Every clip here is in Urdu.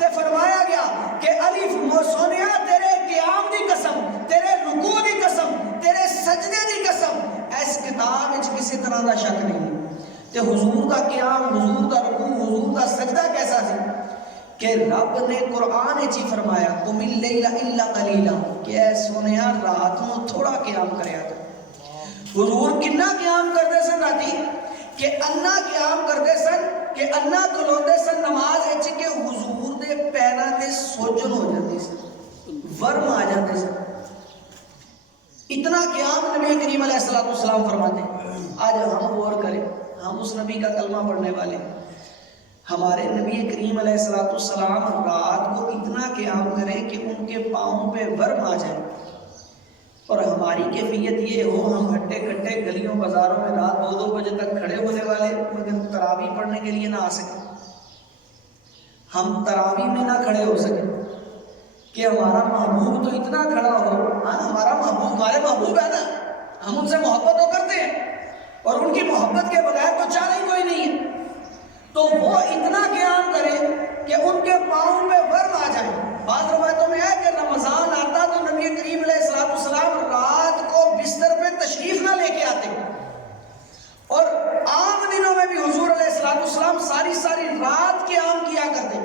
تے فرمایا گیا کہ الف موسونیا تیرے قیام دی قسم، تیرے رکوع دی قسم، تیرے سجدے دی قسم، اس کتاب وچ کسی طرح دا شک نہیں تے حضور دا قیام، حضور دا رکوع، حضور دا سجدہ کیسا سی کہ رب نے قرآن وچ ہی فرمایا قم اللیل الا قلیلا کہ اے سونیا رات نو تھوڑا قیام کریا کر۔ حضور کنا قیام کرتے سن راتی کہ انا قیام کرتے سن کہ انا کھلوتے سن نماز وچ کہ حضور دے پیراں تے سوجن ہو جاندی سی، ورم آ جاندے سن، اتنا قیام نبی کریم علیہ السلام فرماتے ہیں۔ آج ہم غور کریں، ہم اس نبی کا کلمہ پڑھنے والے ہیں، ہمارے نبی کریم علیہ السلام رات کو اتنا قیام کریں کہ ان کے پاؤں پہ ورم آ جائے، اور ہماری کیفیت یہ ہو ہم ہٹے کٹے گلیوں بازاروں میں رات 2-2 بجے تک کھڑے ہونے والے مگر تراویح پڑھنے کے لیے نہ آ سکے، ہم تراویح میں نہ کھڑے ہو سکے کہ ہمارا محبوب تو اتنا کھڑا ہو، ہمارا محبوب ہمارے محبوب ہے نا، ہم ان سے محبت تو کرتے ہیں اور ان کی محبت کے بغیر تو چارہ ہی کوئی نہیں ہے، تو وہ اتنا قیام کرے کہ ان کے پاؤں میں ورم آ جائے۔ بعض روایتوں میں ہے کہ رمضان آتا تو نبی کریم علیہ السلام رات کو بستر پہ تشریف نہ لے کے آتے، اور عام دنوں میں بھی حضور علیہ السلام ساری رات قیام کیا کرتے،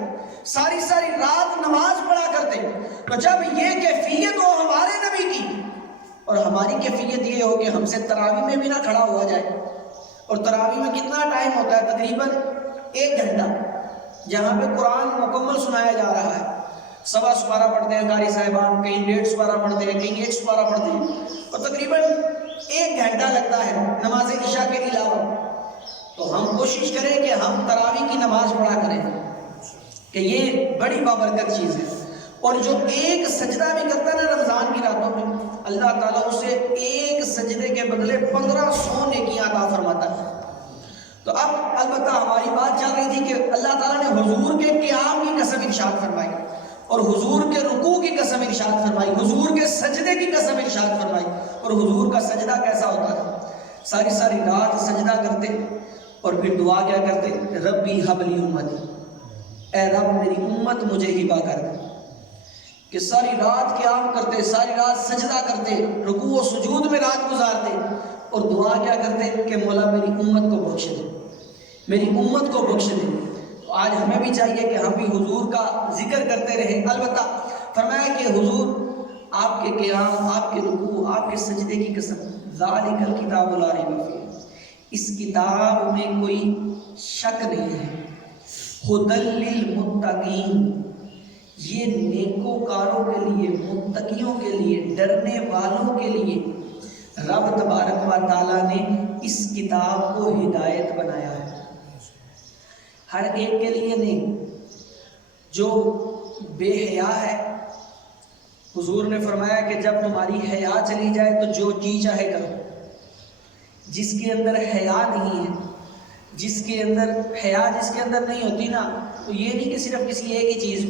ساری رات نماز پڑھا کرتے۔ تو جب یہ کیفیت ہو ہمارے نبی کی اور ہماری کیفیت یہ ہو کہ ہم سے تراویح میں بھی نہ کھڑا ہوا جائے، اور تراویح میں کتنا ٹائم ہوتا ہے؟ تقریباً 1 گھنٹہ، جہاں پہ قرآن مکمل سنایا جا رہا ہے، 1.25 سپارہ پڑھتے ہیں قاری صاحبان، کہیں 1.5 سپارہ پڑھتے ہیں، کہیں 1 سپارہ پڑھتے ہیں، اور تقریباً 1 گھنٹہ لگتا ہے نماز عشاء کے علاوہ۔ تو ہم کوشش کریں کہ ہم تراویح کی نماز پڑھا کریں کہ یہ بڑی بابرکت چیز ہے، اور جو ایک سجدہ بھی کرتا ہے نا رمضان کی راتوں میں، اللہ تعالیٰ اسے ایک سجدے کے بدلے 1500 نیکیاں عطا فرماتا ہے۔ تو اب البتہ ہماری بات چل رہی تھی کہ اللہ تعالیٰ نے حضور کے قیام کی قسم ارشاد فرمائی، اور حضور کے رکوع کی قسم ارشاد فرمائی، حضور کے سجدے کی قسم ارشاد فرمائی، اور حضور کا سجدہ کیسا ہوتا تھا؟ ساری رات سجدہ کرتے اور پھر دعا کیا کرتے؟ ربی حب لی امتی، اے رب میری امت مجھے ہبا کر دے، کہ ساری رات قیام کرتے، ساری رات سجدہ کرتے، رکوع و سجود میں رات گزارتے، اور دعا کیا کرتے کہ مولا میری امت کو بخش دے، میری امت کو بخش دے۔ تو آج ہمیں بھی چاہیے کہ ہم بھی حضور کا ذکر کرتے رہیں۔ البتہ فرمایا کہ حضور آپ کے قیام، آپ کے رکوع، آپ کے سجدے کی قسم، ذالک الکتاب لا ریب فیہ، اس کتاب میں کوئی شک نہیں ہے، ھدی للمتقین، یہ نیکوکاروں کے لیے، متقیوں کے لیے، ڈرنے والوں کے لیے رب تبارک و تعالیٰ نے اس کتاب کو ہدایت بنایا ہے، ہر ایک کے لیے نہیں۔ جو بے حیا ہے، حضور نے فرمایا کہ جب تمہاری حیا چلی جائے تو جو جی چاہے کرو۔ جس کے اندر حیا نہیں ہے، جس کے اندر حیا جس کے اندر نہیں ہوتی نا، تو یہ نہیں کہ صرف کسی ایک ہی چیز